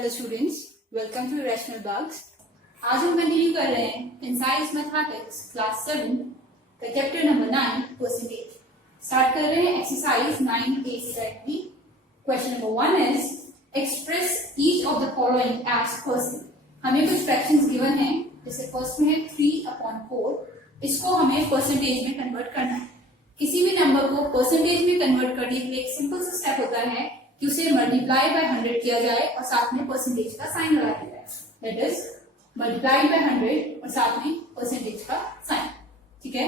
Hello students, welcome to rational bugs. आज हम continue कर रहे हैं इन साइंस मैथमेटिक्स क्लास 7 का चैप्टर नंबर 9 परसेंटेज। स्टार्ट कर रहे हैं एक्सरसाइज 9A से। Question number 1 is express each of the following as percent. हमें कुछ फ्रैक्शंस गिवन हैं, जैसे फर्स्ट में है 3/4। इसको हमें परसेंटेज में कन्वर्ट करना है। किसी भी नंबर को परसेंटेज में कन्वर्ट करने के लिए एक सिंपल सा स्टेप होता है कि उसे मल्टीप्लाई बाय 100 किया जाए और साथ में परसेंटेज का साइन लगा दिया जाए। दैट इज मल्टीप्लाई बाय 100 और साथ में परसेंटेज का साइन। ठीक है,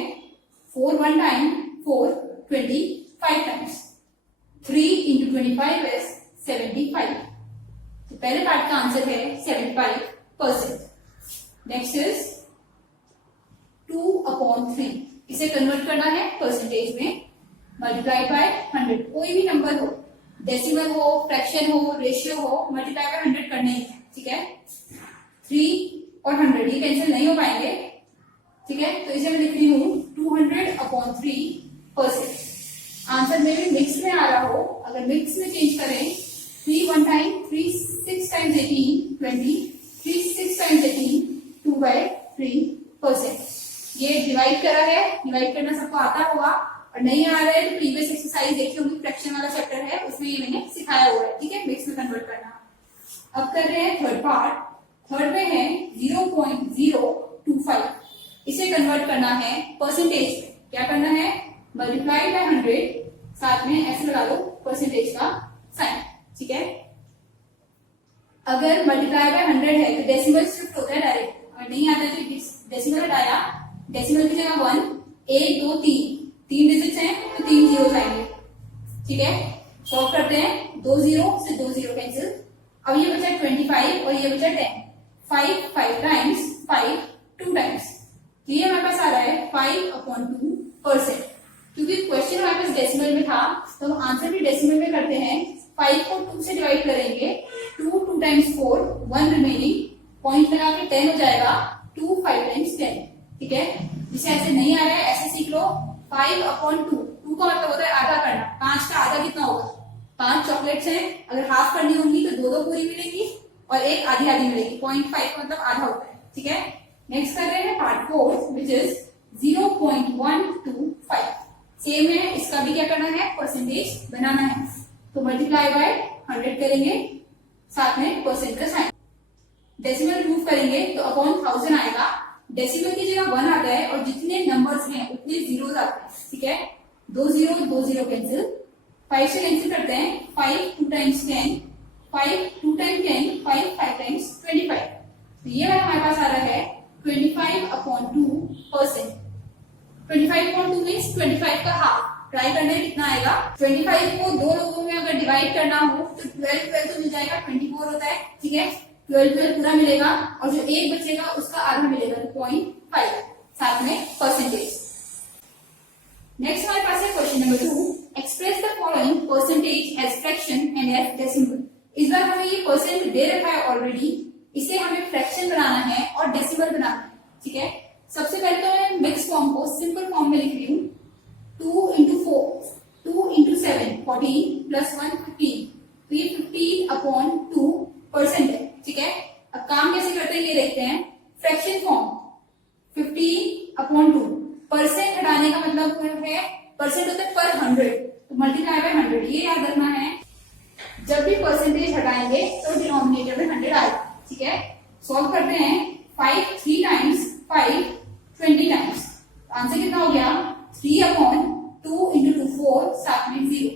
4 1 टाइम 4 25 टाइम्स 3 into 25 is 75। तो पहले पार्ट का आंसर है 75%। Next is 2/3। इसे कन्वर्ट करना है परसेंटेज में, मल्टीप्लाई बाय 100। कोई भी नंबर हो, डेसिमल हो, फ्रैक्शन हो, रेशियो हो, मल्टीप्लाई बाय 100 करना ही है। ठीक है, 3 और 100 ये कैंसिल नहीं हो पाएंगे। ठीक है, तो इसे मैं लिख रही हूँ 200/3%। आंसर में भी मिक्स में आ रहा हो, अगर मिक्स में चेंज करें 3 1 टाइम 3 6 टाइम्स 18 20 3 6 टाइम्स 18 2/3%। ये डिवाइड करा है, डिवाइड करना सबको आता होगा, और नहीं आ रहा है तो प्रीवियस एक्सरसाइज देखी होगी, फ्रैक्शन वाला चैप्टर है, उसमें ये मैंने सिखाया हुआ है। ठीक है, मिक्स में कन्वर्ट करना। अब कर रहे हैं थर्ड पार्ट। थर्ड में है 0.025। इसे कन्वर्ट करना है परसेंटेज में। क्या करना है, मल्टीप्लाई बाय 100, साथ में ऐसे लगा दो परसेंटेज का साइन। ठीक है, अगर मल्टीप्लाई बाय 100 है तो डेसिमल शिफ्ट होता है डायरेक्ट, अगर नहीं आता तो डेसिमल हटाया, डेसिमल की जगह 1 1 2 3 डिजिट्स हैं तो 3 जीरो आएंगे। ठीक है, सॉल्व करते हैं, 2 0 से 2 0 कैंसिल। अब ये बचा 25 और ये बचा 10। 5 टाइम्स 5 2 टाइम्स, तो ये हमारे पास आ रहा है 5/2%। क्योंकि क्वेश्चन हमारे पास डेसिमल में था तो हम आंसर भी डेसिमल में करते हैं। 5 को 2 से डिवाइड करेंगे, 2 टाइम्स 4 1 रिमेनिंग, पॉइंट लगा के 10 हो जाएगा, 2 5 टाइम्स 10। ठीक है, जिसे ऐसे नहीं आ रहा है ऐसे सीख लो। 5/2, 2 का मतलब होता है आधा करना। 5 का आधा कितना होगा, 5 चॉकलेट्स हैं, अगर हाफ करनी होंगी तो 2 पूरी मिलेगी और एक आधी आधी मिलेगी। 0.5 का मतलब आधा होता है। ठीक है, नेक्स्ट कर रहे हैं पार्ट 4 विच इज 0.125। सेम है, इसका भी क्या करना है, परसेंटेज बनाना है। तो मल्टीप्लाई बाय 100 करेंगे, साथ में परसेंट का साइन। डेसिमल रिमूव करेंगे तो अपॉन 1000 आएगा। डेसिमल की जगह 1 आता है और जितने नंबर्स हैं उतने जीरोस आते हैं। ठीक है, 2 0 कैंसिल, 5 से कैंसिल करते हैं, 5 2 टाइम्स 10 5 2 टाइम्स 10 5 5 टाइम्स 25। तो ये वाला हमारे पास आ रहा है 25/2%। 25/2 मीन्स 25 का हाफ। ट्राई करने में कितना आएगा, 25 को 2 लोगों में अगर डिवाइड करना हो तो 12 तो मिल जाएगा, 24 होता है। ठीक है, 12 पूरा मिलेगा और जो एक बचेगा उसका आधा मिलेगा, 0.5, साथ में परसेंटेज। नेक्स्ट हमारे पास है question number 2, express the following percentage as fraction and as decimal. इस बार हमें ये परसेंट दे रखा है ऑलरेडी, इसे हमें फ्रैक्शन बनाना है और डेसिमल बनाना है। ठीक है, सबसे पहले तो मैं मिक्स फॉर्म को सिंपल फॉर्म में लिख रही हूँ। 2 into 4 2 into 7 14 plus 1 15। तो ये 15/2% है। ठीक है, अब काम कैसे करते हैं ये देखते हैं। फ्रैक्शन फॉर्म 15/2, परसेंट हटाने का मतलब है, परसेंट होता है पर 100, तो मल्टीप्लाई बाय 100। ये याद रखना है, जब भी परसेंटेज हटाएंगे तो डिनोमिनेटर में 100 आएगा। ठीक है, सॉल्व करते हैं। 5 3 टाइम्स 5 20 टाइम्स, आंसर कितना हो गया, 3/2 into 2 4, साथ में 0,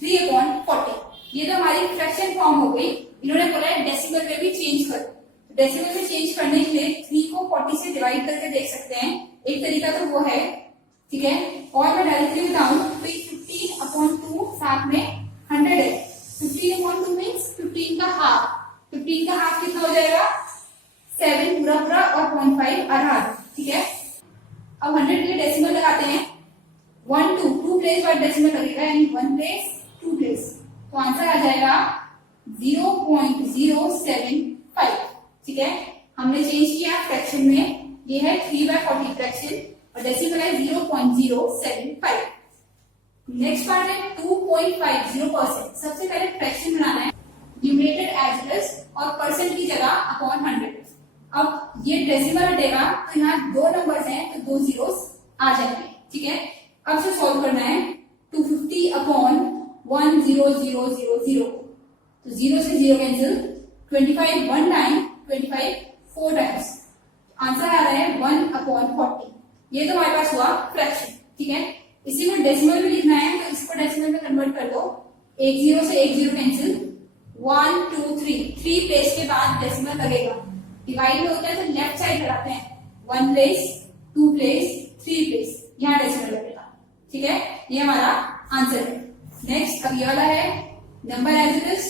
3/40। ये तो हमारी फ्रैक्शन फॉर्म हो गई। इन्होंने बोला है डेसिमल में भी चेंज कर। डेसिमल में चेंज करने के लिए 3 को 40 से डिवाइड करके देख सकते हैं, एक तरीका तो वो है। ठीक है, और मैं डायरेक्टली बताऊं तो 15/2 साथ में 100 है। 15/2 मीन्स 15 का हाफ। 15 का हाफ कितना हो जाएगा, 7 पूरा और 0.5 आधा। ठीक है, अब 100 के लिए डेसिमल लगाते हैं। 1 2 प्लेस बाद डेसिमल लगेगा, यानी 1 प्लेस 2 प्लेस, तो आंसर आ जाएगा 0.075। ठीक है, हमने चेंज किया फ्रैक्शन में, ये है 3/40 फ्रैक्शन और डेसिमल है 0.075। नेक्स्ट पार्ट है 2.50%। सबसे पहले फ्रैक्शन बनाना है। न्यूमरेटर एज वेल एज और परसेंट की जगह अपॉन 100। अब ये डेसिमल हटेगा तो यहाँ दो नंबर्स हैं तो दो जीरोस आ जाएंगे, ठीक है। अब से सॉल्व करना है 250 अपॉन 10000, तो 0 से 0 cancel, 25 one time, 25 4 times, answer आ रहा है 1 अपॉन 40। ये तो हमारे पास हुआ फ्रैक्शन, ठीक है। इसी को डेसिमल में लिखना है तो इसको डेसिमल में कन्वर्ट कर दो, एक जीरो से एक जीरो कैंसिल, 1 2 3 प्लेस के बाद डेसिमल लगेगा। डिवाइड में होता है तो लेफ्ट साइड लगाते हैं, 1 प्लेस 2 प्लेस 3 प्लेस, यहाँ डेसिमल लगेगा, ठीक है। ये हमारा आंसर है। नेक्स्ट अब ये वाला है number as it is,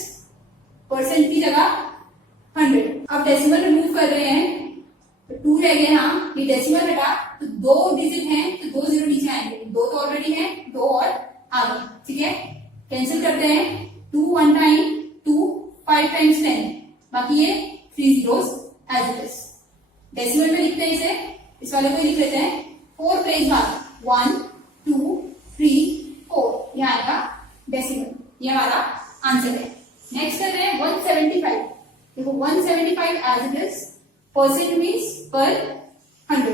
percent की जगह 100। अब डेसिमल रिमूव कर रहे हैं तो 2 रह गए, हाँ ये डेसिमल हटा तो 2 डिजिट हैं तो 2 जीरो नीचे आएंगे, 2 तो ऑलरेडी है, 2 और आ गए, ठीक है। कैंसिल करते हैं, 2 1 टाइम 2 5 टाइम्स 10, बाकी ये 3 zeros as it is. Decimal में लिखते हैं इसे, इस वाले को लिख लेते हैं 4 प्लेस बाद 1 2 3 4, यहाँ आएगा डेसिमल, ये हमारा आंसर है। नेक्स्ट कर रहे हैं 175। देखो 175 as it is, percent means per 100।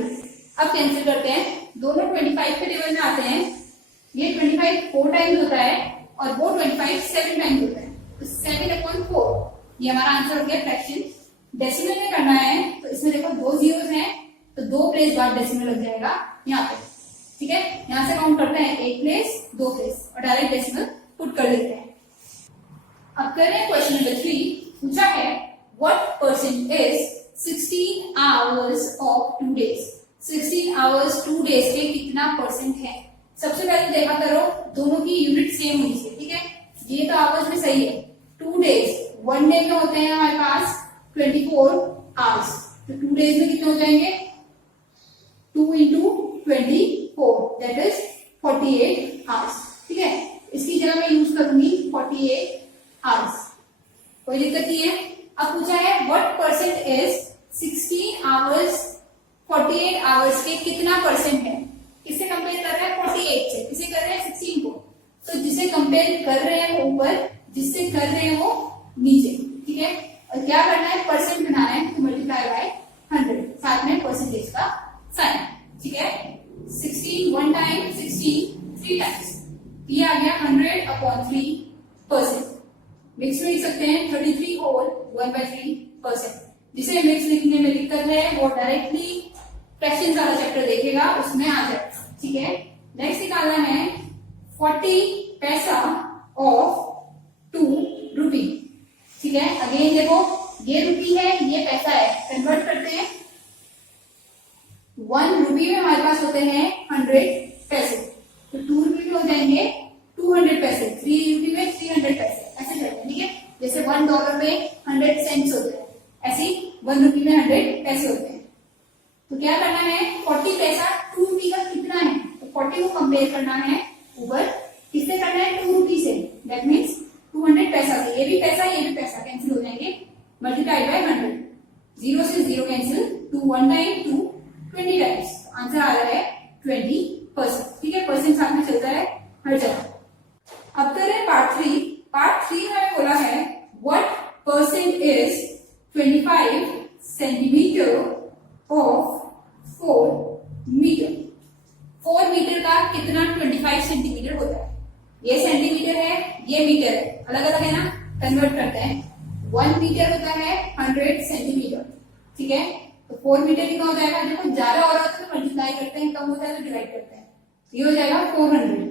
अब कैंसिल करते हैं, दोनों 25 के टेबल में आते हैं, ये 25 4 टाइम्स होता है और वो 25 7 टाइम्स होता है, तो 7 अपॉन 4, ये हमारा आंसर हो गया फ्रैक्शन। डेसिमल में करना है तो इसमें देखो 2 जीरोस हैं तो 2 प्लेस बाद डेसिमल लग जाएगा यहाँ पे, ठीक है। यहाँ से काउंट करते हैं 1 प्लेस 2 प्लेस और डायरेक्ट डेसिमल पुट कर लेते हैं। अब कर रहे हैं क्वेश्चन नंबर 3, पूछा है what percent is 16 hours of 2 days. 16 hours 2 days के कितना परसेंट है। सबसे पहले देखा करो दोनों की यूनिट सेम होनी चाहिए, ठीक है। ये तो आवर्स में सही है, 2 डेज 1 डे में होते हैं हमारे पास 24 आवर्स, तो 2 डेज में कितने हो जाएंगे, 2 इंटू 24 दैट इज 48 आवर्स, ठीक है। इसकी जगह मैं यूज करूंगी 48 आवर्स, कोई दिक्कत नहीं है। अब पूछा है what percent is 16 hours 48 hours के कितना परसेंट है। किससे कंपेयर कर रहे हैं, 48 से, किसे कर रहे हैं 16 को, तो जिसे कंपेयर कर रहे हैं वो ऊपर, जिससे कर रहे हैं वो नीचे, ठीक है। और क्या करना है, परसेंट बनाना है तो मल्टीप्लाई बाय 100, साथ में परसेंटेज का साइन, ठीक है। 16 1 टाइम, 16 3 टाइम्स, ये आ गया 100 अपॉन 3%। मिक्स में लिख सकते हैं 33 होल 1/3%, जिसे मिक्स लिखने में दिक्कत है वो डायरेक्टली फ्रैक्शन वाला चैप्टर देखेगा, उसमें आ जाएगा, ठीक है। नेक्स्ट निकालना है 40 पैसा ऑफ 2 रुपी, ठीक है। अगेन देखो ये रुपी है ये पैसा है, कन्वर्ट करते हैं, 1 रुपी में हमारे पास होते हैं 100 पैसे, तो 2 रुपी में हो जाएंगे 200 पैसे, 3 रुपी में 300 पैसे, ऐसे करते हैं, ठीक है। जैसे $1 में 100 सेंट्स होते हैं, ऐसे 1 रुपी में 100 पैसे होते हैं। तो क्या करना है, 40 पैसा 2 रुपी का कितना है, तो 40 को कंपेयर करना है ऊपर, किससे करना है 2 रुपी से, दैट मीन्स 200 पैसा से, ये भी पैसा कैंसिल हो जाएंगे, मल्टीप्लाई बाय 100, 0 से 0 कैंसिल, 2 1 टाइम 2 20 टाइम्स, आंसर आ रहा है 20%, ठीक है। परसेंट साथ में चलता है हर जगह। अब करें पार्ट 3। पार्ट 3 में बोला है what percent is 25 centimetre of 4 metre. 4 metre का कितना 25 सेंटीमीटर होता है। ये सेंटीमीटर है ये मीटर है, अलग अलग है ना, कन्वर्ट करते हैं। 1 मीटर होता है 100 सेंटीमीटर, ठीक है। तो 4 मीटर कितना हो जाएगा, देखो ज्यादा हो रहा होता है तो मल्टीप्लाई करते हैं, कम होता है तो डिवाइड करते हैं, ये हो जाएगा 400,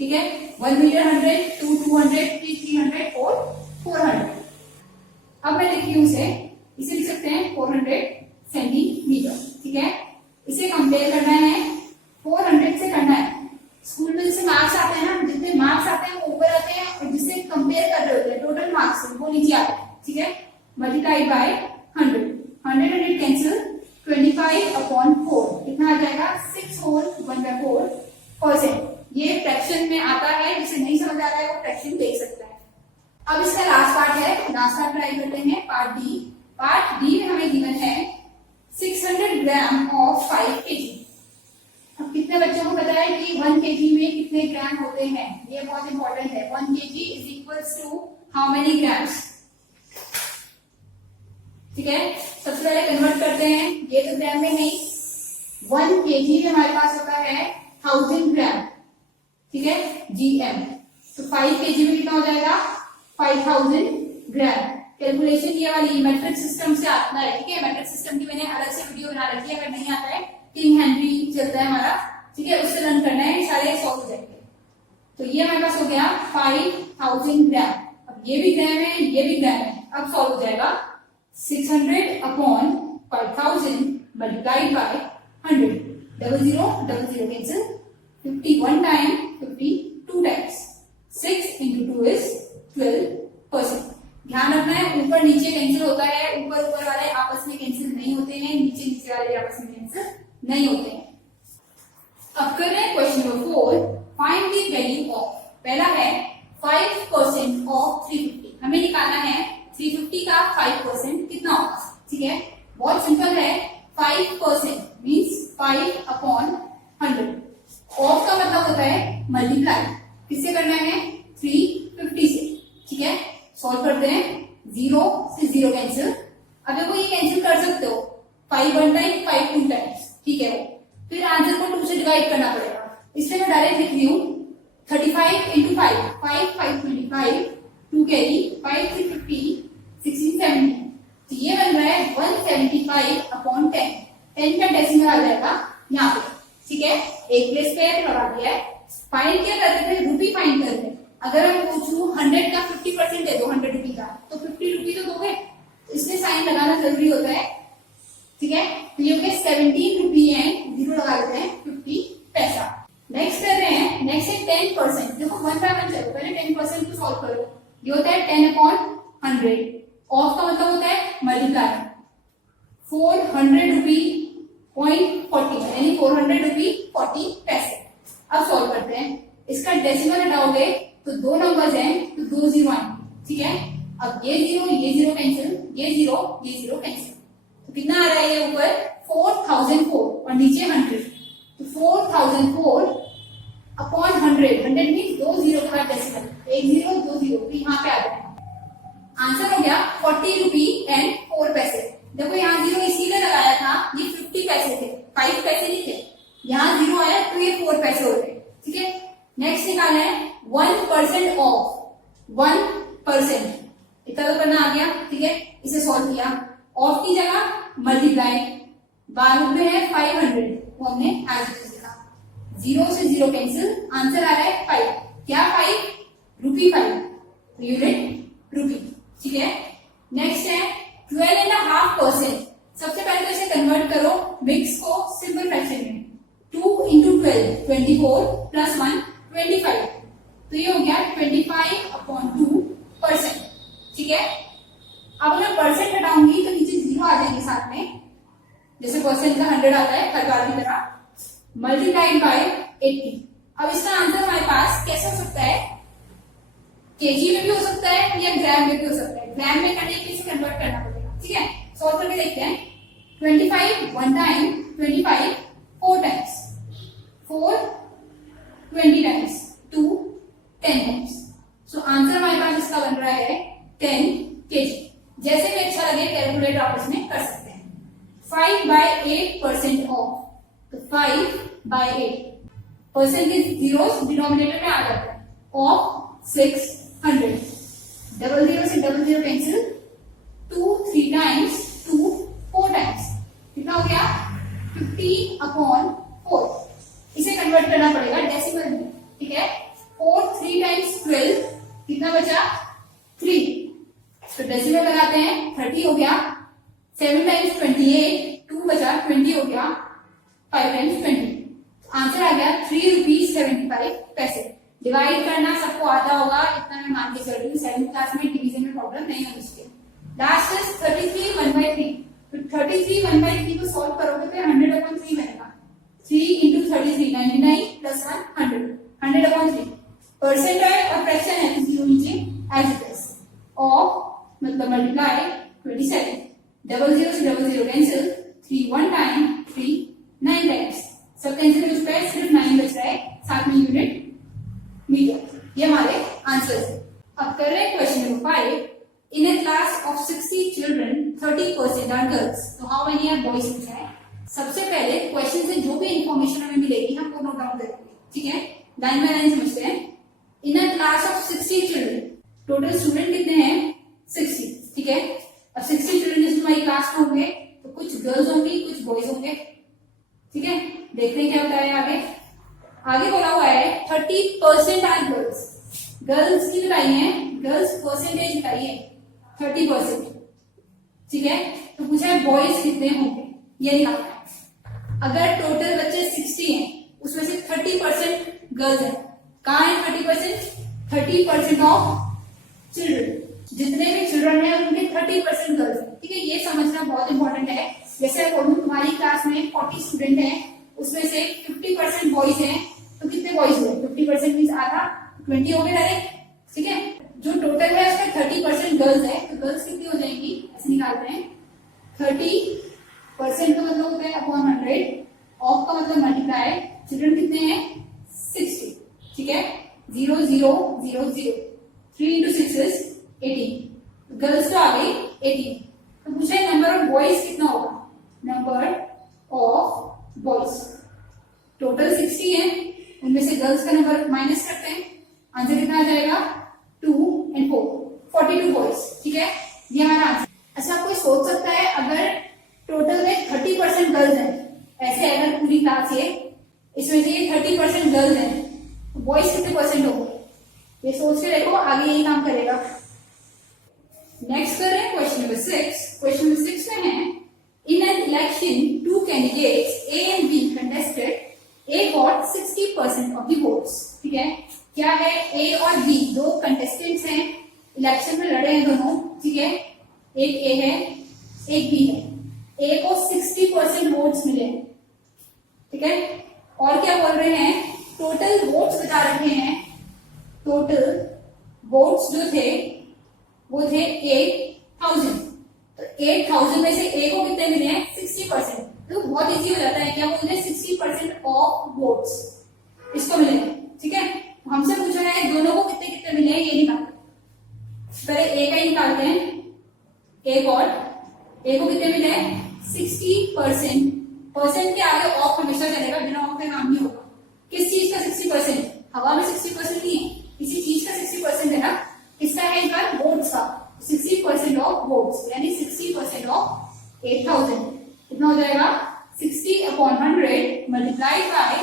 ठीक है। 1 मीटर 100, 2 200, 3 300, 4 400। अब मैं लिखी हूं इसे लिख सकते हैं 400 सेंटीमीटर, ठीक है। इसे कंपेयर करना है 400 से करना है। स्कूल में जैसे मार्क्स आते हैं ना, जितने मार्क्स आते हैं वो ऊपर आते हैं और जिससे कंपेयर कर रहे होते हैं टोटल मार्क्स वो नीचे आते हैं, ठीक है। मल्टीप्लाई बाय 100, 100 कैंसिल, 25 अपॉन 4 कितना आ जाएगा 6 होल 1/4%। ये फ्रैक्शन में आता है, जिसे नहीं समझ आ रहा है वो फ्रैक्शन देख सकता है। अब इसका लास्ट पार्ट है, लास्ट पार्ट ट्राई करते हैं, पार्ट डी। पार्ट डी में हमें गिवन है 600 ग्राम ऑफ 5 kg। अब कितने बच्चों को पता है कि 1 kg में कितने ग्राम होते हैं, ये बहुत इंपॉर्टेंट है। 1 kg is equals to how many grams, ठीक है, सबसे पहले कन्वर्ट करते हैं, ये तो ग्राम में नहीं, 1 kg में हमारे पास होता है 1000 ग्राम, ठीक है, GM। तो 5 kg में कितना हो जाएगा 5000 ग्राम। कैलकुलेशन ये वाली मैट्रिक सिस्टम से आता है, ठीक है, मैट्रिक सिस्टम की मैंने अलग से वीडियो बना रखी है, अगर नहीं आता है किंग हेनरी चलता है हमारा, ठीक है, उससे रन करना है, सारे सॉल्व हो जाएंगे। तो ये हमारे पास हो गया 5000 ग्राम। अब ये भी ग्राम है, ये भी ग्राम है, अब सॉल्व हो जाएगा 600 upon 5000 multiplied by 100, 00 cancel, 51 time 52 times, 6 into 2 is 12%। ध्यान रखना है ऊपर नीचे कैंसिल होता है, ऊपर ऊपर वाले आपस में कैंसिल नहीं होते हैं, नीचे नीचे वाले आपस में कैंसिल नहीं होते हैं। अब कर रहे हैं question number 4, find the value of. पहला है 5% ऑफ 350, हमें निकालना है 350 का 5% कितना होगा, ठीक है, बहुत सिंपल है, 5% मीन्स 5 अपॉन 100। ऑफ का मतलब होता है मल्टीप्लाई, किससे करना है 350 से, ठीक है, सॉल्व करते हैं, 0 से 0 कैंसिल। अब देखो ये कैंसिल कर सकते हो, 5 1 टाइम 5 2 टाइम्स, ठीक है, वो फिर आंसर को 2 से डिवाइड करना पड़ेगा, इसलिए मैं डायरेक्ट लिख रही हूँ 35 into 5, 5 5 25, 2 कैरी, 5 3 50, 16 17, तो ये बन रहा है 175 अपॉन 10, 10 का डेसिमल आ जाएगा यहाँ पे, ठीक है, एक प्लेस पे लगा दिया है। फाइंड क्या करते थे, रुपी फाइंड करते थे। अगर हम पूछूं 100 का 50% दे दो 100 रुपी का, तो 50 रुपी तो दोगे, इसलिए साइन लगाना जरूरी होता है, ठीक है, तो ये हो गया 17 रुपी एंड 0 लगा देते हैं 50 पैसा। नेक्स्ट कर रहे हैं, नेक्स्ट है 10%, देखो 1 बाय 1 चलो, पहले 10% को सॉल्व करो, ये होता है 10 अपॉन 100, ऑफ का मतलब होता है मल्टीप्लाई, 400 रुपी पॉइंट 40 यानी 400 रुपी 40 पैसे। अब सॉल्व करते हैं, इसका डेसिमल हटाओगे तो 2 नंबर्स हैं तो 2 जीरो आएंगे, ठीक है, अब ये 0 कैंसिल, ये 0 कैंसिल, तो कितना आ रहा है ये ऊपर 4004 और नीचे 100, तो 4004 अपॉन 100 मीन 2 जीरो का डेसिमल, 1 0 2 0, तो यहाँ पे आ जाएगा, आंसर हो गया 40 रुपी एंड 4 पैसे। देखो यहाँ 0 इसीलिए लगाया था, ये 50 पैसे थे, 5 पैसे नहीं थे, यहाँ 0 आया तो ये 4 पैसे हो गए, ठीक है। नेक्स्ट निकालना है 1% ऑफ, 1% इतना तो करना आ गया, ठीक है, इसे सॉल्व किया, ऑफ की जगह मल्टीप्लाई, 12 में है 500, वो हमने एज इट इज लिखा, 0 से 0 कैंसिल, आंसर आ रहा है 5, क्या 5 रुपी 5, तो यूनिट रुपी, ठीक है। नेक्स्ट है 12.5%, सबसे पहले तो इसे कन्वर्ट करो मिक्स को सिंपल फ्रैक्शन में, 2 into 12 24 प्लस 1 25, तो ये हो गया 25 अपॉन 2%, ठीक है। अब अगर परसेंट हटाऊंगी तो नीचे 0 आ जाएंगे साथ में, जैसे परसेंट का 100 आता है हर बार की तरह, मल्टीप्लाइड बाय 80। अब इसका आंसर हमारे पास कैसे हो सकता है, केजी में भी हो सकता है या ग्राम में भी हो सकता है, ग्राम में करने के लिए कन्वर्ट करना पड़ेगा, ठीक है, सॉल्व करके देखते हैं, 25 1 time, 25 4 times, 4 20 times, 2 10 times, so answer हमारे पास इसका बन रहा है 10 kg। जैसे भी अच्छा लगे कैलकुलेटर आप इसमें कर सकते हैं। 5 by 8% ऑफ, तो 5 by 8 परसेंटेज जीरोस डिनोमिनेटर में आ जाता है, ऑफ 600, 00 से 00 कैंसिल, 2 3 टाइम्स, 2 4 टाइम्स, कितना हो गया 50 अपॉन 4, इसे कन्वर्ट करना पड़ेगा डेसिमल में, ठीक है, 4 3 टाइम्स 12, कितना बचा 3, तो डेसिमल लगाते हैं, 30 हो गया, 7 टाइम्स 28, 2 बचा, 20 हो गया, 5 टाइम्स 20, आंसर आ गया 3 रुपीज 75 पैसे। डिवाइड करना सबको आता होगा, इतना मैं मान के चल रही हूँ, 7th क्लास में डिवीजन में प्रॉब्लम नहीं होनी चाहिए। लास्ट इज 33 1/3, तो 33 1/3 को सॉल्व करोगे तो 100/3 बनेगा, 3 into 33 99 प्लस 1 100, 100/3 परसेंटाइल और फ्रैक्शन है, जीरो नीचे एज इट इज, ऑफ मतलब मल्टीप्लाई 27, 00 से 00 कैंसिल, 3 1 टाइम, 3 9 टाइम्स, सब कैंसिल हो चुका है, सिर्फ 9 बच रहा है, साथ में यूनिट मीटर। ये हमारे आंसर है। अब कर रहे हैं question number 5, in a class of 60 children 30% are girls, तो हाउ मेनी आर बॉयज पूछा है। सबसे पहले क्वेश्चन से जो भी इंफॉर्मेशन हमें मिलेगी हम वो नोट डाउन करेंगे, ठीक है। लाइन बाय लाइन समझते हैं। In a class of 60 children, total student कितने हैं 60, ठीक है। अब 60 चिल्ड्रन जिस तुम्हारी क्लास में होंगे तो कुछ गर्ल्स होंगी कुछ बॉयज होंगे, ठीक है। देखते हैं क्या होता है आगे। आगे बोला हुआ है 30% आर गर्ल्स, गर्ल्स की बताई है, गर्ल्स परसेंटेज बताई है 30%, ठीक है। तो पूछा है बॉयज कितने होंगे, ये निकालना है। अगर टोटल बच्चे 60 हैं उसमें से 30% गर्ल्स हैं, कहाँ है 30%? 30% ऑफ चिल्ड्रन, जितने भी चिल्ड्रन हैं उनके 30% गर्ल्स हैं, ठीक है। ये समझना बहुत इंपॉर्टेंट है। जैसे बोलूं तुम्हारी क्लास में 40 स्टूडेंट हैं, उसमें से 50% बॉयज हैं, तो कितने बॉयज हुए? 50% मीन्स आधा 20 हो गए डायरेक्ट, ठीक है। जो टोटल है उसमें 30% गर्ल्स है, तो गर्ल्स कितनी हो जाएंगी ऐसे निकालते हैं। 30% का मतलब होता है अपॉन 100, ऑफ का मतलब मल्टीप्लाई, चिल्ड्रन कितने हैं 60, ठीक है। 0 0 0 0, 3 into 6 is 18, गर्ल्स तो आ गई 18। तो पूछे नंबर ऑफ बॉयज कितना होगा, नंबर ऑफ बॉयज टोटल 60 है, उनमें से गर्ल्स का नंबर माइनस करते हैं, आंसर कितना आ जाएगा 2 and 4, 42 बॉयज, ठीक है। ये हमारा आंसर। अच्छा कोई सोच सकता है अगर टोटल में 30% गर्ल्स हैं, ऐसे अगर पूरी क्लास है इसमें से ये 30% गर्ल्स हैं, तो बॉयज कितने परसेंट होंगे, ये सोच के देखो, आगे यही काम करेगा। नेक्स्ट कर रहे हैं क्वेश्चन नंबर 6। क्वेश्चन नंबर 6 में है in an election 2 candidates A and B contested, A got 60% of the votes, ठीक है। क्या है, ए और बी दो कंटेस्टेंट्स हैं, इलेक्शन में लड़े हैं दोनों, ठीक है। एक ए है एक बी है, ए को 60% वोट्स मिले हैं, ठीक है। और क्या बोल रहे हैं, टोटल वोट्स बता रखे हैं, टोटल वोट्स जो थे वो थे 8000, तो 8000 में से ए को कितने मिले हैं 60%, तो बहुत इजी हो जाता है, क्या बोलते हैं 60% ऑफ वोट्स इसको मिले, ठीक है। हमसे पूछा है दोनों को कितने कितने मिले हैं ये निकालना, पहले ए का ही निकालते हैं। ए को कितने मिले हैं 60%, परसेंट के आगे ऑफ हमेशा चलेगा, बिना ऑफ का काम नहीं होगा। किस चीज का 60%, हवा में 60% नहीं है, किसी चीज का 60% है ना, किसका है इस बार वोट्स का, 60% ऑफ वोट्स, यानी 60% ऑफ 8000 कितना हो जाएगा 60 अपॉन 100 मल्टीप्लाई बाय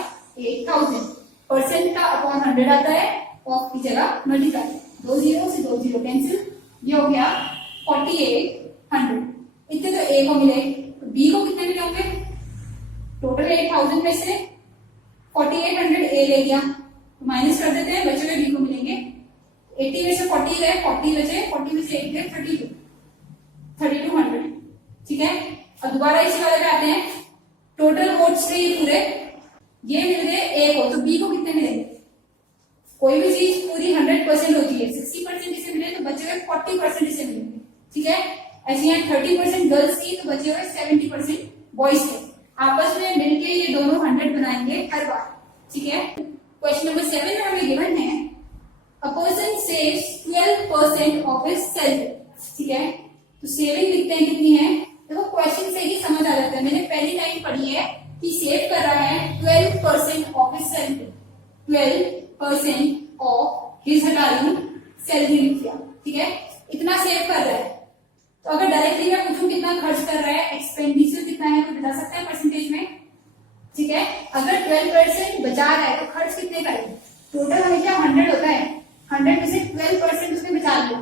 8000, परसेंट का अपॉन 100 आता है, ऑफ की जगह मल्टीप्लाई, 2 0 से 2 0 कैंसिल, ये हो गया 4800। इतने तो ए को मिले, तो बी को कितने मिले होंगे, टोटल 8000 में से 4800 ए ले गया, तो माइनस कर देते हैं, बचे हुए बी को मिलेंगे। 80 में से 40 गए, 40 बचे, 40 में से 8 गए 3200, ठीक है। अब दोबारा इसी वाले पे आते हैं, टोटल वोट्स थे ये पूरे, ये मिल गए ए को, तो बी को कितने मिलेंगे, कोई भी चीज पूरी 100% होती है, 60% इसे मिले तो बचे हुए 40% इसे मिलेंगे, ठीक है। ऐसे यहाँ 30% गर्ल्स थी तो बचे हुए 70% बॉयज थे, आपस में मिलके ये दोनों 100 बनाएंगे हर बार, ठीक है। क्वेश्चन नंबर 7 में हमें गिवन है a person saves 12% of his salary, ठीक है। तो सेविंग लिखते हैं कितनी है, देखो क्वेश्चन से ही समझ आ जाता है, मैंने पहली लाइन पढ़ी है कि सेव कर रहा है 12% of his salary, 12% of his salary लिख दिया, ठीक है। इतना सेव कर रहा है, तो अगर डायरेक्टली मैं पूछूं कितना खर्च कर रहा है, एक्सपेंडिचर कितना है, तो बता सकते हैं परसेंटेज में, ठीक है। अगर 12% बचा रहा है तो खर्च कितने करेंगे, टोटल हमेशा 100 होता है, 100 में से 12% उसने बचा लिया,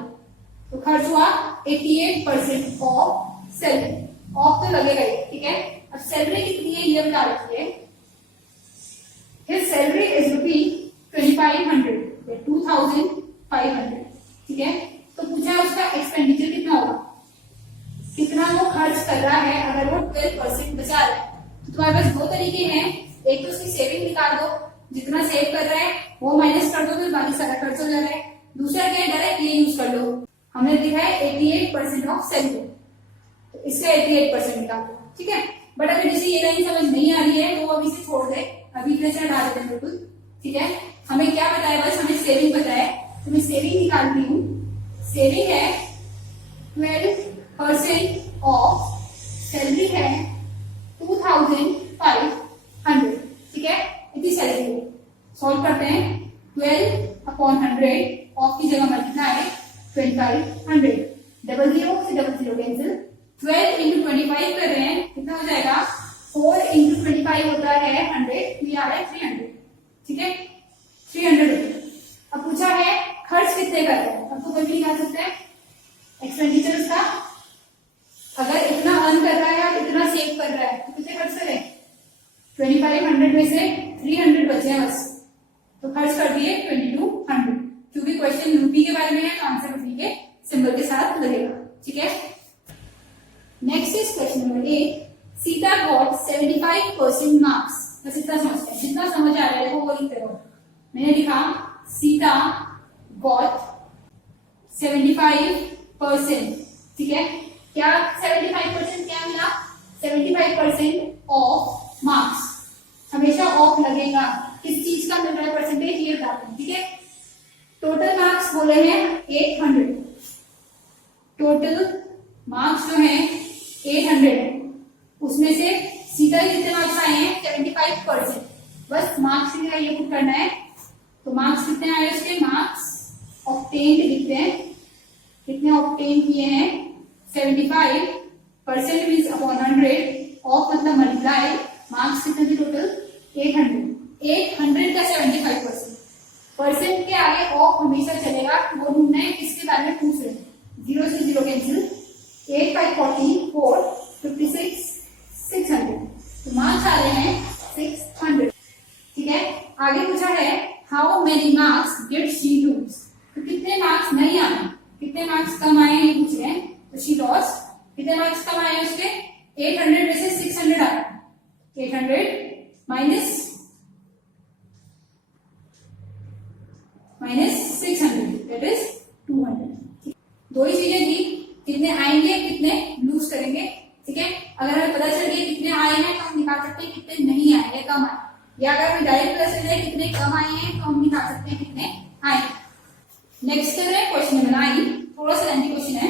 तो खर्च हुआ 88% ऑफ सैलरी, ऑफ तो लगेगा ही, ठीक है। अब सैलरी कितनी है ये बता रखिए, हिज सैलरी इज ₹2500 या 2500, ठीक है। तो पूछा है उसका एक्सपेंडिचर कितना होगा, कितना वो खर्च कर रहा है अगर वो 12% बचा रहा है। तो तुम्हारे पास दो तरीके हैं, एक तो उसकी सेविंग निकाल दो, जितना सेव कर रहा है वो माइनस कर दो तो बाकी सारा खर्च हो जा रहा है, दूसरा क्या है डायरेक्ट ये यूज कर लो, हमने लिखा है 88% ऑफ सैलरी, तो इसका 88% निकाल दो, ठीक है। बट अगर जिसे ये लाइन समझ नहीं आ रही है तो वो अभी से छोड़ दे, अभी इतने से हटा देते हैं बिल्कुल, ठीक है। हमें क्या पता है, बस हमें सेविंग पता है, तो मैं सेविंग निकालती हूँ। सेविंग है 12% ऑफ सैलरी है 2500, ठीक है, इतनी सैलरी है। सॉल्व करते हैं, 12/100 ऑफ की जगह मल्टीप्लाई 2500, डबल जीरो से डबल जीरो कैंसिल, 12 इंटू 25 कर रहे हैं, कितना हो जाएगा 4 इंटू 25 होता है 100, ये आ रहा है 300, ठीक है, 300 रुपये। अब पूछा है खर्च कितने कर रहे हैं, अब तो कोई भी निकाल सकते हैं एक्सपेंडिचर उसका। अगर इतना अर्न कर रहा है और इतना सेव कर रहा है तो कितने खर्च करें, 2500 में से 300 बचे हैं बस, तो खर्च कर दिए 2200, क्योंकि क्वेश्चन रुपी के बारे में है तो आंसर रुपी के सिंबल के साथ लगेगा, ठीक है। Next is question number 8, Sita got 75% marks. बस इतना समझते हैं, जितना समझ आ रहा है वो लिखते रहो। मैंने लिखा सीता गॉट 75%, ठीक है, क्या 75% क्या मिला, 75% ऑफ मार्क्स, हमेशा ऑफ लगेगा, किस चीज का मिल रहा है परसेंटेज ये बताते हैं, ठीक है। टोटल मार्क्स बोले हैं 800, टोटल मार्क्स जो है 800 है, उसमें से सीधा कितने मार्क्स आए हैं 75%, बस मार्क्स ये पुट करना है। तो मार्क्स कितने आए उसके, मार्क्स ऑब्टेन्ड लिखते हैं, कितने ऑब्टेन किए हैं 75% मीन्स अपॉन 100 ऑफ मतलब मल्टीप्लाई, मार्क्स कितने थे टोटल 800, 800 का 75%, परसेंट के आगे ऑफ हमेशा चलेगा, वो ढूंढना है किसके बारे में पूछ रहे हैं, 0 से 0 कैंसिल, 8 5 40 4 56 600, तो मार्क्स आ रहे हैं 600, ठीक है। आगे पूछा है how many marks get she lose, तो कितने मार्क्स नहीं आए, कितने मार्क्स कम आए ये पूछ रहे हैं, तो शी लॉस कितने मार्क्स कम आए उसके, 800 में से 600 आए, 800 माइनस 600 दैट इज 200, दो ही चीजें थी, कितने आएंगे कितने लूज करेंगे, ठीक है। अगर हमें पता चल गया कितने आए हैं तो हम निकाल सकते हैं कितने नहीं आए या कम आए, या अगर हमें डायरेक्ट पता चल जाए कितने कम आए हैं तो हम निकाल सकते हैं कितने आए। नेक्स्ट कर रहे हैं क्वेश्चन नंबर 9, थोड़ा सा लेंथी क्वेश्चन है।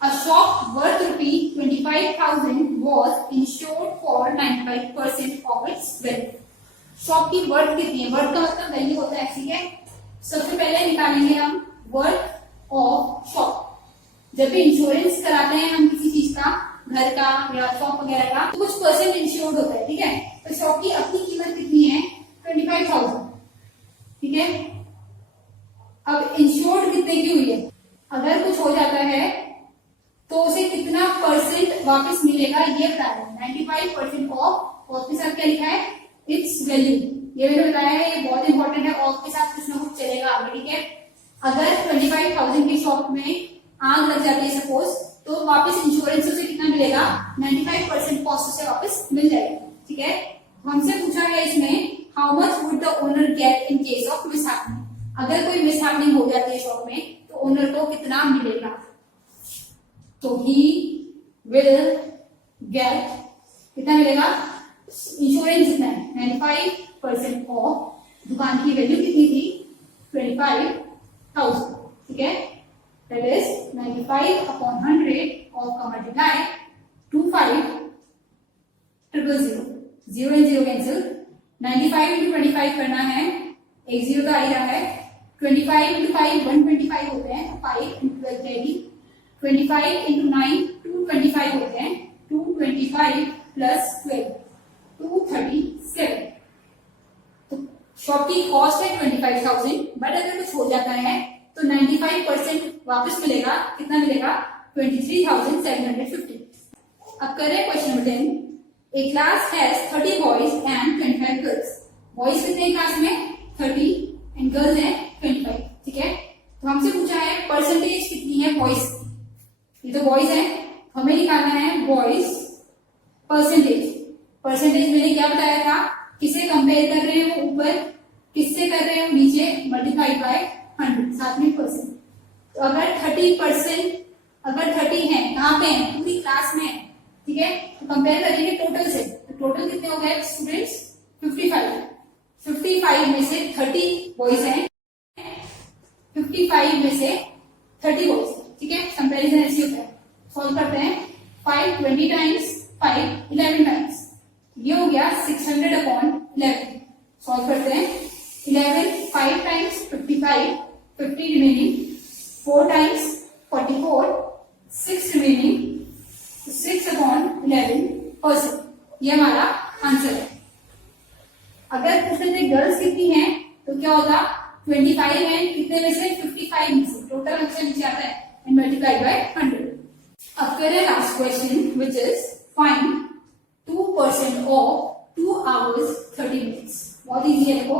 A shop worth ₹25,000 was insured for 95% of its value। Shop की वर्थ कितनी है, वर्थ का मतलब वैल्यू होता है, ठीक है। सबसे पहले निकालेंगे हम वर्थ ऑफ शॉप। जब भी इंश्योरेंस कराते हैं हम किसी चीज का, घर का या शॉप वगैरह का, तो कुछ परसेंट इंश्योर्ड होता है, ठीक है। तो शॉप की अपनी कीमत कितनी है 25,000, ठीक है। अब इंश्योर्ड कितने की हुई है, अगर कुछ हो जाता है तो उसे कितना परसेंट वापस मिलेगा ये बता रहे हैं, 95% ऑफ, ऑफ के साथ क्या लिखा है इट्स वैल्यू, ये मैंने बताया है, ये बहुत इंपॉर्टेंट है, ऑफ के साथ कुछ ना कुछ चलेगा आगे, ठीक है। अगर 25,000 की शॉप में आग लग जाती है सपोज, तो वापस इंश्योरेंस से कितना मिलेगा 95% कॉस्ट से वापस मिल जाएगा, ठीक है। हमसे पूछा है इसमें how much would the owner get in case of mishappening, अगर कोई मिसहैपनिंग हो जाती है शॉप में तो ओनर को कितना मिलेगा, तो ही विल गेट कितना मिलेगा, इंश्योरेंस कितना है 95% ऑफ, दुकान की वैल्यू कितनी थी 25,000, ठीक है, दैट इज 95/100 ऑफ का मल्टीप्लाई 25,000, 0 एंड 0 कैंसिल, 95 इंटू 25 करना है, एक 0 तो आ ही रहा है, 25 इंटू 5 125 होते हैं, 5 इंटू 12 30, 25 इंटू 9 225 होते हैं, 225 प्लस 12 237, तो शॉप की कॉस्ट है 25,000, बट अगर कुछ हो जाता है तो 95% वापस मिलेगा, कितना मिलेगा 23,750। अब कर रहे हैं question number 10, A class has 30 boys and 25 girls, boys कितने क्लास में 30 एंड गर्ल्स हैं 25, ठीक है। तो हमसे पूछा है परसेंटेज कितनी है बॉयज, ये तो बॉयज है, हमें निकालना है बॉयज परसेंटेज। परसेंटेज मैंने क्या बताया था, किसे कंपेयर कर रहे हैं वो ऊपर, किससे कर रहे हैं वो नीचे, मल्टीप्लाई बाय 100 साथ में परसेंट। तो अगर 30% अगर 30 है कहाँ पे है, पूरी क्लास में है, ठीक है, तो कंपेयर करेंगे टोटल से, तो टोटल कितने हो गए स्टूडेंट्स 55 में से 30 बॉयज हैं, 55 में से 30 बॉयज, ठीक है, कंपेरिजन ऐसे होता है। सॉल्व करते हैं 5 20 टाइम्स 5 11 टाइम्स, ये हो गया 600 अपॉन 11। सॉल्व करते हैं 11 5 times 55 50 remaining, 4 times 44 6 remaining, 6 upon 11%, ये हमारा आंसर है। अगर पूछते थे गर्ल्स कितनी हैं तो क्या होगा 25 है, कितने में से 55 में से, टोटल आंसर नीचे आता है एंड मल्टीप्लाई बाय 100। अब करें last question which is find 2% of 2 hours 30 minutes। बहुत इजी है, देखो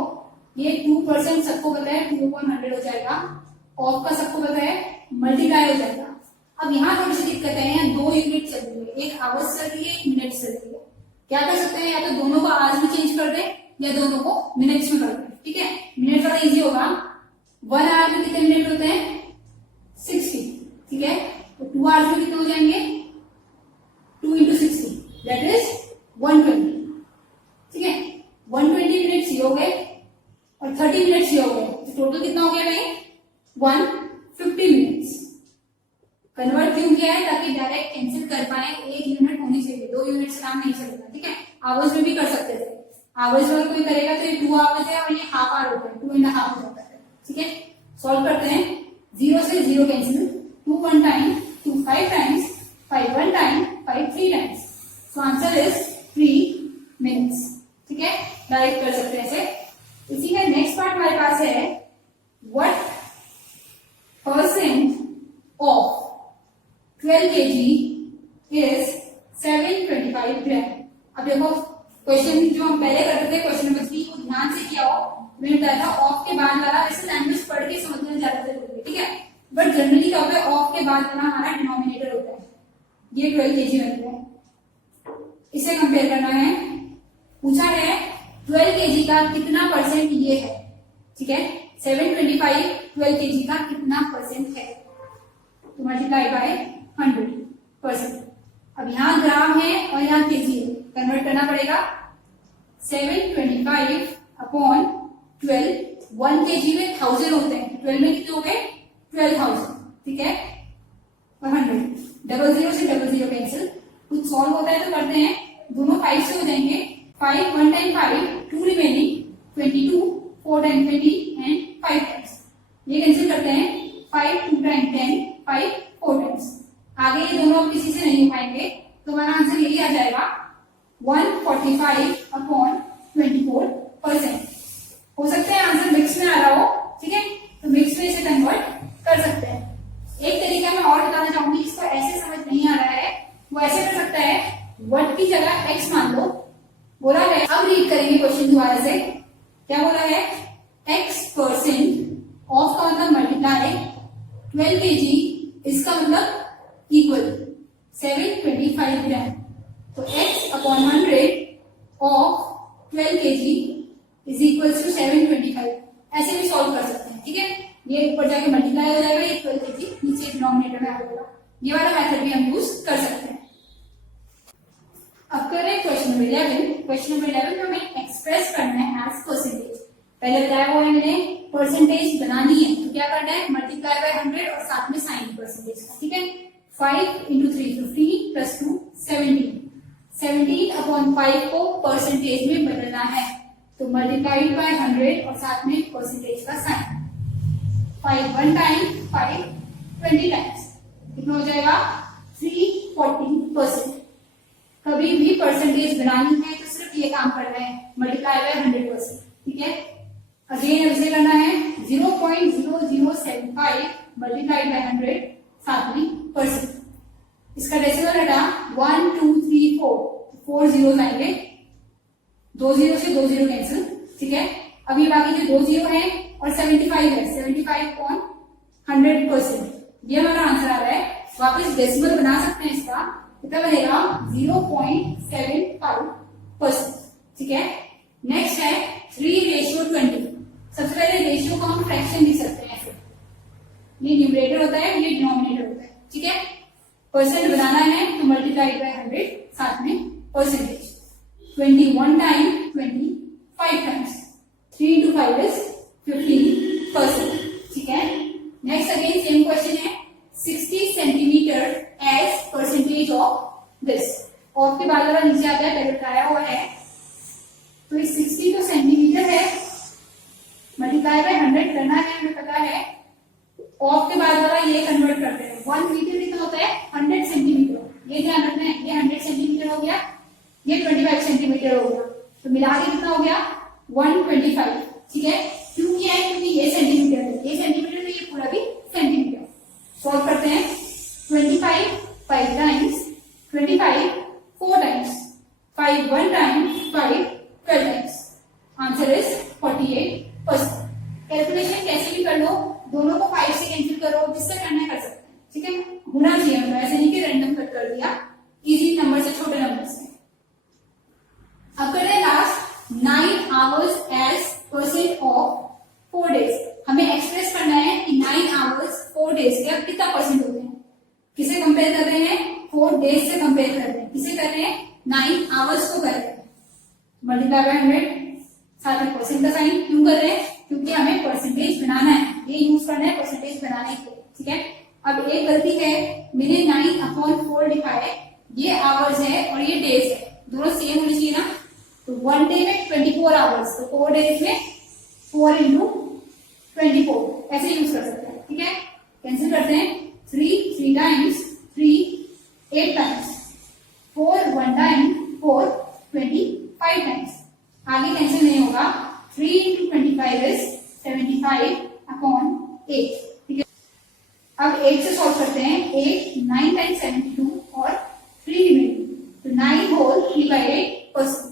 ये 2% सबको पता है 2/100 हो जाएगा, ऑफ का सबको पता है मल्टीप्लाई हो जाएगा। अब यहाँ थोड़ी सी दिक्कत है, यहाँ 2 यूनिट चल रही है, एक आवर्स चल रही है एक मिनट चल रही है। क्या कर सकते हैं, या तो दोनों को आवर्स में चेंज कर दे या दोनों को मिनट्स में कर दे। ठीक है, मिनट थोड़ा इजी होगा, 1 आवर में कितने मिनट होते हैं 60। ठीक है, तो 2 आवर्स में कितने हो जाएंगे 2 into 60 दैट इज 120। ठीक है, 120 मिनट्स ये हो गए और 30 मिनट्स ये हो गए, तो टोटल कितना हो गया भाई 150 मिनट्स। कन्वर्ट क्यों किया है, ताकि डायरेक्ट कैंसिल कर पाए, 1 यूनिट होनी चाहिए, 2 यूनिट से काम नहीं चलेगा। ठीक है, आवर्स में भी कर सकते थे, आवर्स में कोई करेगा तो ये 2 आवर्स है और ये हाफ आवर होता है, 2.5 हो जाता है। ठीक है, सॉल्व करते हैं, 0 से 0 cancel, 2 1 time, 2 5 times, 5 1 time, 5 3 times, so answer is 3 minutes. ठीक है, डायरेक्ट कर सकते हैं ऐसे। इसी का नेक्स्ट पार्ट हमारे पास है what percent of 12 kg is 725 ग्राम। अब देखो क्वेश्चन जो हम पहले करते थे क्वेश्चन नंबर 3 को ध्यान से किया हो, मैंने बताया था ऑफ के बाद वाला वैसे लैंग्वेज पढ़ के समझने ज्यादा जरूरी है। ठीक है, बट जनरली क्या होता है ऑफ के बाद वाला हमारा डिनोमिनेटर होता है, ये 12 kg बनता है। इसे कंपेयर करना है, पूछा है 12 kg का कितना परसेंट ये है। ठीक है, 725 12 kg का कितना परसेंट है, तो मल्टीप्लाई बाय 100%। अब यहाँ ग्राम है और यहाँ केजी है, कन्वर्ट करना पड़ेगा। 725 अपॉन 12, 1 kg में 1000 होते हैं, 12 में कितने हो गए 12,000। ठीक है, और 100, 00 से 00 कैंसिल, कुछ सॉल्व होता है तो करते हैं, दोनों 5 से हो जाएंगे, 5 1 time 5 2 remaining, 22 4 time 20 and 5 times, ये कैंसिल करते हैं, 5 2 टाइम 10 5 4 टाइम्स। आगे ये दोनों किसी से नहीं हो पाएंगे, तो हमारा आंसर यही आ जाएगा 145 अपॉन 24%। हो सकता है आंसर मिक्स में आ रहा हो। ठीक है, तो मिक्स में इसे कन्वर्ट कर सकते हैं। एक तरीका मैं और बताना चाहूंगी, जिसको ऐसे समझ नहीं आ रहा है वो ऐसे कर सकता है, व्हाट की जगह एक्स मान लो, बोला है। अब रीड करेंगे क्वेश्चन दोबारा से, क्या बोला है, x% ऑफ का मतलब मल्टीप्लाई 12 kg, इसका मतलब इक्वल 725 ग्राम, तो x upon 100 of 12 kg is equal to 725। ऐसे भी सॉल्व कर सकते हैं। ठीक है, ये ऊपर जाके मल्टीप्लाई हो जाएगा, ये 12 kg नीचे डिनोमिनेटर में आ जाएगा, ये वाला मेथड भी हम यूज कर सकते हैं। अब करें क्वेश्चन नंबर 11। क्वेश्चन नंबर 11 में हमें एक्सप्रेस करना है एज परसेंटेज। पहले बताया हुआ है मैंने, परसेंटेज बनानी है तो क्या करना है, मल्टीप्लाई बाय 100 और साथ में साइन परसेंटेज का। ठीक है, 5 into 3 15 plus 2 17, 17 अपॉन 5 को परसेंटेज में बदलना है, तो मल्टीप्लाइड बाय 100 और साथ में परसेंटेज का साइन। 5 1 टाइम 5 20 टाइम्स, कितना हो जाएगा 340%। कभी भी परसेंटेज बनानी है तो सिर्फ ये काम करना है, मल्टीप्लाई बाय 100%। ठीक है, अगेन इसे करना है 0.0075 मल्टीप्लाइड बाय 100 साथ में परसेंट। इसका डेसिमल हटा 1 2 3 4, 4 जीरो आएंगे, 2 0 से 2 0 कैंसिल। ठीक है, अब ये बाकी जो 2 0 है और 75 है, 75 अपॉन 100%, ये हमारा आंसर आ रहा है। वापस डेसिमल बना सकते हैं, इसका कितना बनेगा 0.75%। ठीक है, नेक्स्ट है 3:20। सबसे पहले रेशियो को हम फ्रैक्शन लिख सकते हैं ऐसे, ये न्यूमरेटर होता है, ये डिनोमिनेटर होता है। ठीक है, परसेंट बनाना है तो मल्टीप्लाइड बाय 100 साथ में percentage. 21 time 25 times, 3 into 5 is 15%। ठीक है, नेक्स्ट अगेन सेम क्वेश्चन है, 60 सेंटीमीटर एज के बाद वाला नीचे आता है, पहले बताया हुआ है। तो ये 60 तो सेंटीमीटर है, मल्टीप्लाई बाय 100 करना है, हमें पता है। ऑफ के बाद वाला ये कन्वर्ट करते हैं, 1 मीटर कितना होता है, 100 सेंटीमीटर। ये ध्यान रखना है, ये 100 सेंटीमीटर हो गया, ये 25 सेंटीमीटर हो गया, तो मिला के कितना हो गया 125। ठीक है, क्यों किया है, क्योंकि ये सेंटीमीटर है, ये सेंटीमीटर तो ये पूरा भी सेंटीमीटर। सॉल्व करते हैं, 25 5 times, 25 4 times, 5 1 time, 5 12 times. Answer is 48%। Calculation कैसे भी कर लो, दोनों को 5 से कैंसिल करो, जिससे करना है कर सकते हैं। ठीक है, होना चाहिए, मतलब ऐसे नहीं कि रैंडम कट कर दिया, इजी नंबर से छोटे नंबर से। अब करते हैं last, 9 hours as percent of 4 days. हमें एक्सप्रेस करना है कि 9 आवर्स 4 डेज के अब कितना परसेंट होते हैं। किसे कंपेयर कर रहे हैं, 4 डेज से कंपेयर कर रहे हैं। किसे कर रहे हैं, 9 आवर्स को कर रहे हैं। मल्टीप्लाई बाय 100, साथ में परसेंट का साइन क्यों कर रहे हैं, क्योंकि हमें परसेंटेज बनाना है, ये यूज करना है परसेंटेज बनाने के लिए। ठीक है, अब एक गलती है, मैंने 9/4 लिखा है, ये आवर्स है और ये डेज है, दोनों सेम होनी चाहिए ना। तो 1 डे में 24 आवर्स, तो 4 डेज में 4 into 24 ऐसे यूज कर सकते हैं। ठीक है, कैंसिल करते हैं, 3 टाइम्स, 3 8 टाइम्स, 4 1 टाइम, 4 25 टाइम्स। आगे कैंसिल नहीं होगा, 3 into 25 is 75/8। ठीक है, अब 8 से सॉल्व करते हैं, 8 9 टाइम्स 72 और 3 रिमेनिंग, तो 9 होल 3/8%।